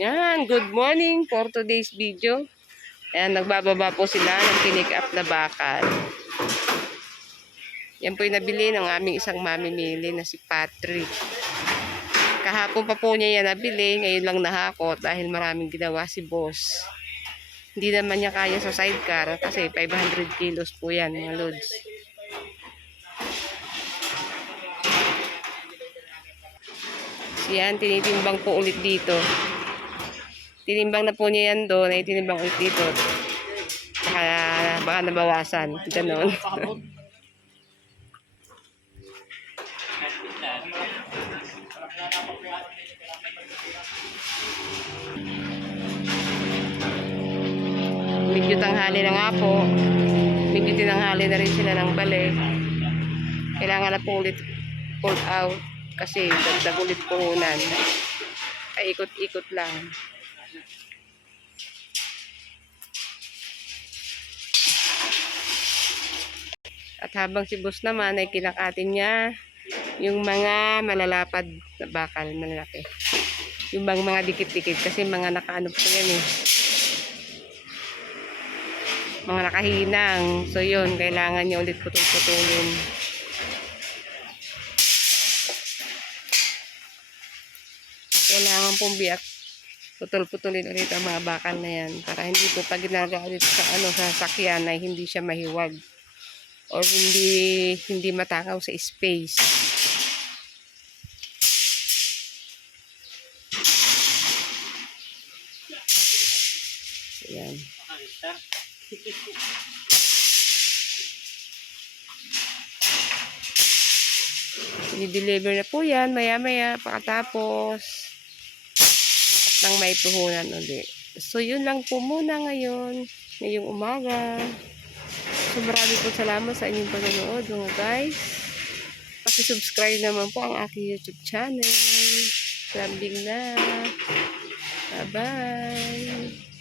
Yan, good morning for today's video. Ayan, nagbababa po sila ng pinick up na bakal. Yan po yung nabili ng aming isang mamimili na si Patrick. Kahapon pa po niya yan nabili, ngayon lang nahakot dahil maraming ginawa si boss. Hindi naman niya kaya sa sidecar kasi 500 kilos po yan mga loads. Yan, tinitimbang po ulit dito. Tinimbang na po niya yan doon, ay tinimbang ulit dito. Baka, baka nabawasan. Ganon. Medyo tanghali na nga po. Medyo tinanghali na rin sila ng balik. Kailangan na po ulit pull out kasi dagdag ulit puhunan. Ay ikot-ikot lang. At habang si boss naman ay kinakatin niya yung mga malalapad na bakal, malalaki. Yung bang mga dikit-dikit kasi mga nakaano po yan eh. Mga nakahinang. So yun, kailangan niya ulit putol-putulin. Kailangan pong biyak putol-putulin ulit ang mga bakal na yan para hindi po pag ginagawa sa ano sa sakyan ay hindi siya mahiwag or hindi hindi matakaw sa space. Ayan. I-deliver na po yan maya-maya pakatapos at nang may puhunan ulit. So, yun lang po muna ngayon, ngayong umaga. So, marami po salamat sa inyong panonood mga guys. Paki-subscribe naman po ang aking YouTube channel. Lambing na. Bye-bye.